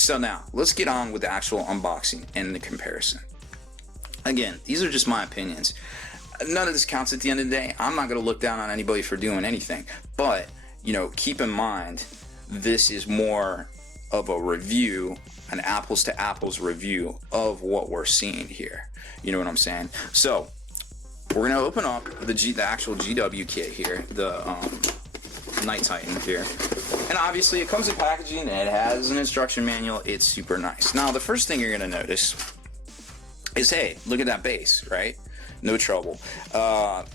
So now, let's get on with the actual unboxing and the comparison. Again, these are just my opinions. None of this counts at the end of the day. I'm not going to look down on anybody for doing anything. But, you know, keep in mind, this is more of a review, an apples to apples review of what we're seeing here. You know what I'm saying? So, we're going to open up the actual GW kit here, the Night Titan here. And obviously it comes in packaging and it has an instruction manual. It's super nice. Now, the first thing you're going to notice is, hey, look at that base, right? No trouble.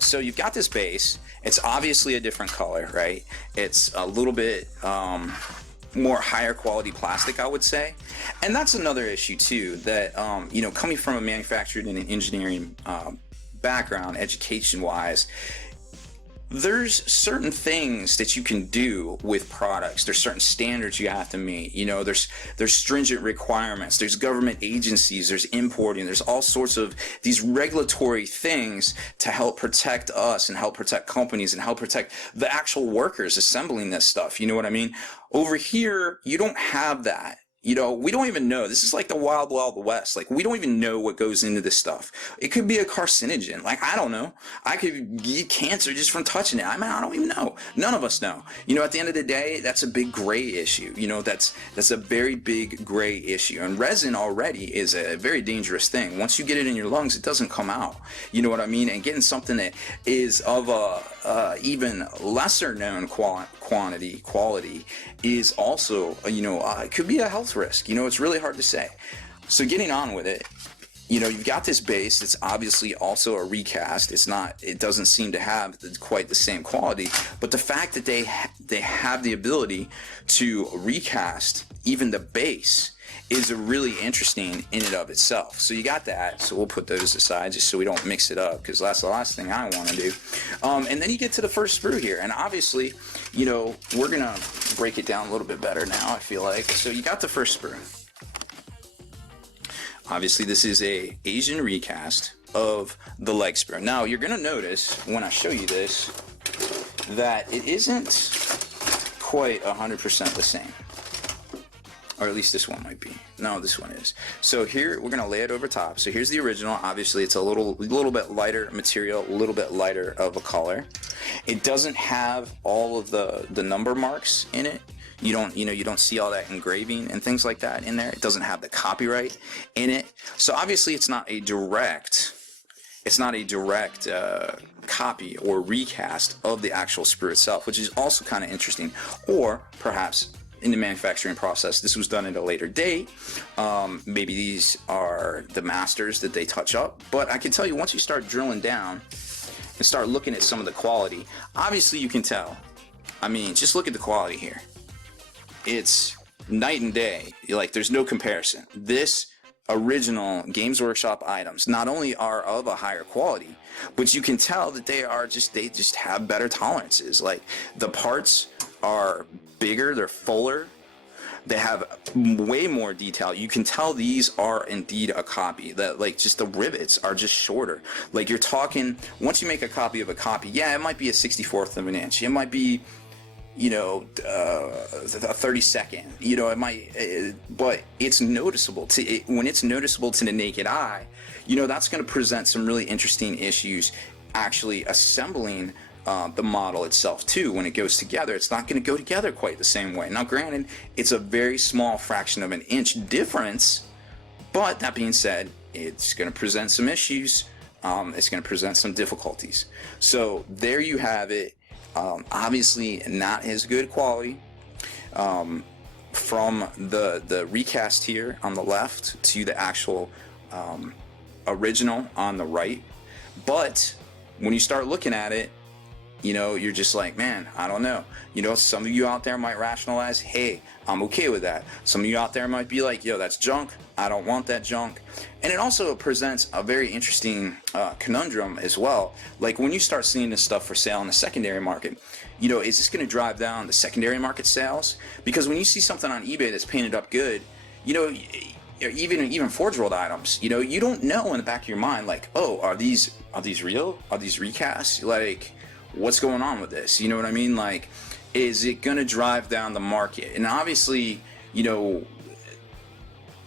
So you've got this base. It's obviously a different color, right? It's a little bit more higher quality plastic, I would say. And that's another issue too, that you know, coming from a manufacturing and engineering background, education wise, there's certain things that you can do with products. There's certain standards you have to meet. You know, there's stringent requirements. There's government agencies. There's importing. There's all sorts of these regulatory things to help protect us and help protect companies and help protect the actual workers assembling this stuff. You know what I mean? Over here, you don't have that. You know, we don't even know. This is like the wild, wild west. Like, we don't even know what goes into this stuff. It could be a carcinogen. Like, I don't know. I could get cancer just from touching it. I mean, I don't even know. None of us know. You know, at the end of the day, that's a big gray issue. You know, that's a very big gray issue. And resin already is a very dangerous thing. Once you get it in your lungs, it doesn't come out. You know what I mean? And getting something that is of a even lesser known quality is also, you know, it could be a health risk. You know, it's really hard to say. So getting on with it, you know, you've got this base that's obviously also a recast. It doesn't seem to have quite the same quality, but the fact that they have the ability to recast even the base is really interesting in and of itself. So you got that. So we'll put those aside just so we don't mix it up, because that's the last thing I want to do. And then you get to the first sprue here, and obviously, you know, we're gonna break it down a little bit better now, I feel like. So you got the first sprue. Obviously, this is a Asian recast of the leg sprue. Now, you're gonna notice when I show you this that it isn't quite 100% the same. Or at least this one might be. No, this one is. So here we're gonna lay it over top. So here's the original. Obviously, it's a little bit lighter material, a little bit lighter of a color. It doesn't have all of the number marks in it. You don't see all that engraving and things like that in there. It doesn't have the copyright in it. So obviously, it's not a direct copy or recast of the actual sprue itself, which is also kind of interesting. Or perhaps in the manufacturing process, this was done at a later date. Maybe these are the masters that they touch up. But I can tell you, once you start drilling down and start looking at some of the quality, obviously you can tell. I mean, just look at the quality here. It's night and day. Like, there's no comparison. This original Games Workshop items not only are of a higher quality, but you can tell that they just have better tolerances. Like, the parts are bigger, they're fuller, they have way more detail. You can tell these are indeed a copy. That, like, just the rivets are just shorter. Like, you're talking, once you make a copy of a copy, yeah, it might be a 64th of an inch, it might be, you know, a 32nd, you know, it might, but it's noticeable when it's noticeable to the naked eye. You know, that's going to present some really interesting issues actually assembling the model itself too. When it goes together, it's not going to go together quite the same way. Now, granted, it's a very small fraction of an inch difference, but that being said, it's going to present some issues. It's going to present some difficulties. So there you have it. Obviously not as good quality from the recast here on the left to the actual original on the right. But when you start looking at it, you know, you're just like, man, I don't know. You know, some of you out there might rationalize, hey, I'm okay with that. Some of you out there might be like, yo, that's junk. I don't want that junk. And it also presents a very interesting conundrum as well. Like, when you start seeing this stuff for sale in the secondary market, you know, is this going to drive down the secondary market sales? Because when you see something on eBay that's painted up good, you know, even Forge World items, you know, you don't know in the back of your mind, like, oh, are these real? Are these recasts? Like, what's going on with this? You know what I mean? Like, is it going to drive down the market? And obviously, you know,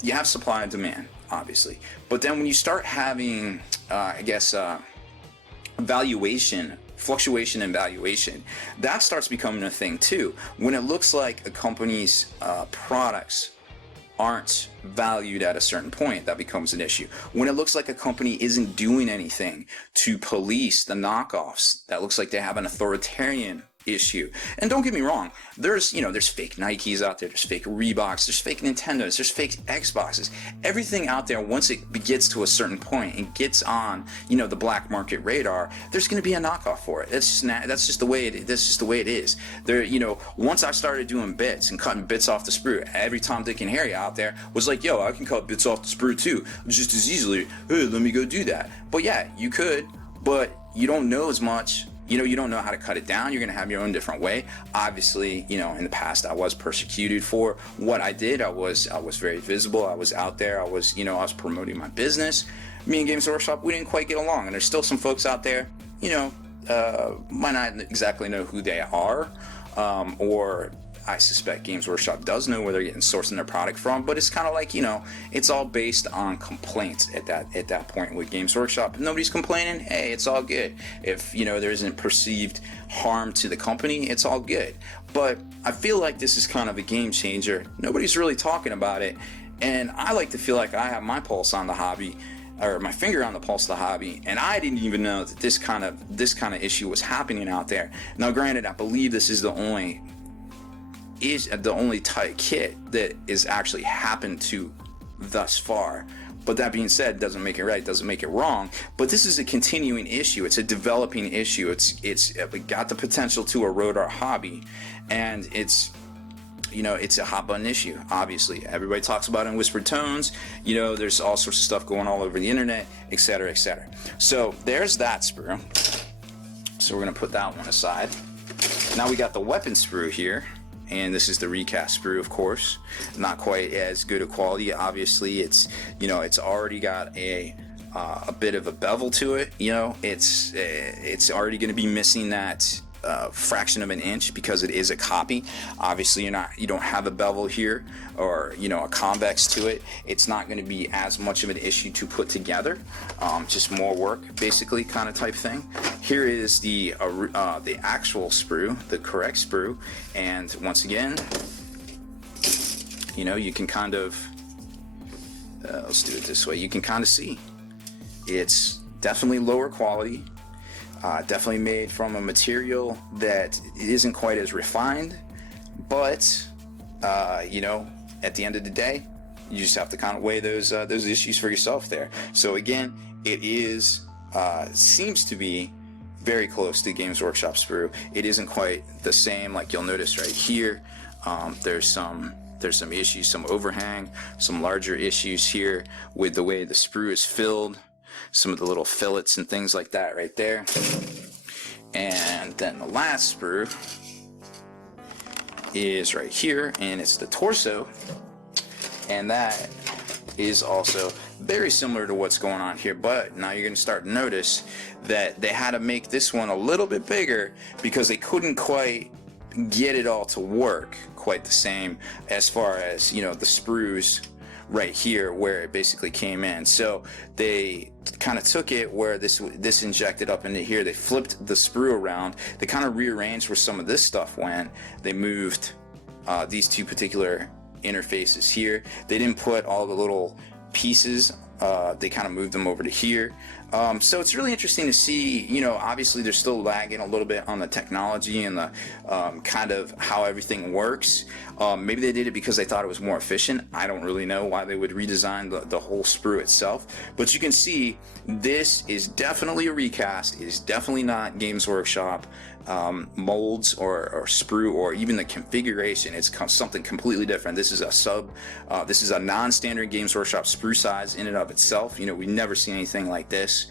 you have supply and demand, obviously. But then when you start having, fluctuation in valuation, that starts becoming a thing too. When it looks like a company's products aren't valued at a certain point, that becomes an issue. When it looks like a company isn't doing anything to police the knockoffs, that looks like they have an authoritarian issue. And don't get me wrong, there's fake Nikes out there, there's fake Reeboks, there's fake Nintendos, there's fake Xboxes. Everything out there, once it gets to a certain point and gets on, the black market radar, there's going to be a knockoff for it. That's just the way it is. Once I started doing bits and cutting bits off the sprue, every Tom, Dick, and Harry out there was like, yo, I can cut bits off the sprue too, just as easily. Hey, let me go do that. But yeah, you could, but you don't know as much. You don't know how to cut it down. You're going to have your own different way. Obviously, in the past, I was persecuted for what I did. I was very visible. I was out there. I was promoting my business. Me and Games Workshop, we didn't quite get along. And there's still some folks out there, might not exactly know who they are, or I suspect Games Workshop does know where they're getting sourcing their product from, but it's kind of like, it's all based on complaints at that point with Games Workshop. If nobody's complaining, hey, it's all good. If, there isn't perceived harm to the company, it's all good. But I feel like this is kind of a game changer. Nobody's really talking about it. And I like to feel like I have my pulse on the hobby, or my finger on the pulse of the hobby, and I didn't even know that this kind of issue was happening out there. Now, granted, I believe this is the only type kit that is actually happened to thus far. But that being said, doesn't make it right, doesn't make it wrong. But this is a continuing issue. It's a developing issue. It's got the potential to erode our hobby, and it's a hot button issue. Obviously, everybody talks about it in whispered tones. There's all sorts of stuff going all over the internet, etc., etc. So there's that sprue. So we're gonna put that one aside. Now we got the weapon sprue here. And this is the recast sprue, of course. Not quite as good a quality. Obviously, it's already got a bit of a bevel to it. It's already going to be missing that fraction of an inch because it is a copy. Obviously, you don't have a bevel here or a convex to it. It's not going to be as much of an issue to put together. Just more work, basically, kind of type thing. Here is the actual sprue, the correct sprue, and once again, you can kind of let's do it this way. You can kind of see it's definitely lower quality. Definitely made from a material that isn't quite as refined, but at the end of the day, you just have to kind of weigh those issues for yourself there. So again, it is seems to be very close to Games Workshop sprue. It isn't quite the same. Like you'll notice right here, there's some issues, some overhang, some larger issues here with the way the sprue is filled. Some of the little fillets and things like that right there. And then the last sprue is right here, and it's the torso, and that is also very similar to what's going on here, but now you're going to start to notice that they had to make this one a little bit bigger because they couldn't quite get it all to work quite the same as far as the sprues right here where it basically came in. So they kind of took it where this injected up into here. They flipped the sprue around. They kind of rearranged where some of this stuff went. They moved these two particular interfaces here. They didn't put all the little pieces. They kind of moved them over to here. So it's really interesting to see, obviously they're still lagging a little bit on the technology and the kind of how everything works. Maybe they did it because they thought it was more efficient. I don't really know why they would redesign the whole sprue itself. But you can see this is definitely a recast. It is definitely not Games Workshop molds or sprue, or even the configuration. It's something completely different. This is a non-standard Games Workshop sprue size in and of itself. We never see anything like this.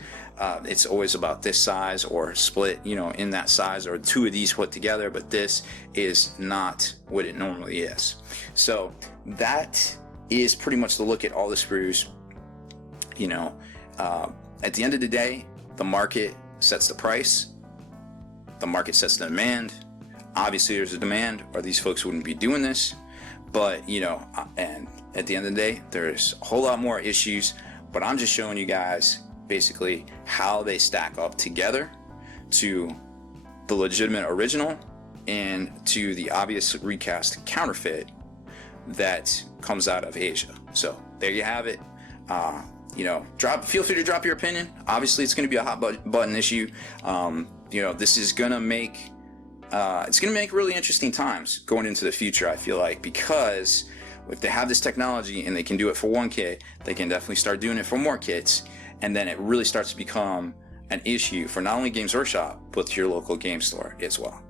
It's always about this size or split, in that size, or two of these put together, but this is not what it normally is. So that is pretty much the look at all the sprues. At the end of the day, the market sets the price. The market sets the demand. Obviously, there's a demand, or these folks wouldn't be doing this. But you know, and at the end of the day, there's a whole lot more issues, but I'm just showing you guys basically how they stack up together to the legitimate original and to the obvious recast counterfeit that comes out of Asia. So there you have it. You know, feel free to drop your opinion. Obviously, it's going to be a hot button issue. You know, this is going to make it's going to make really interesting times going into the future, I feel like, because if they have this technology and they can do it for one kit, they can definitely start doing it for more kits, and then it really starts to become an issue for not only Games Workshop, but your local game store as well.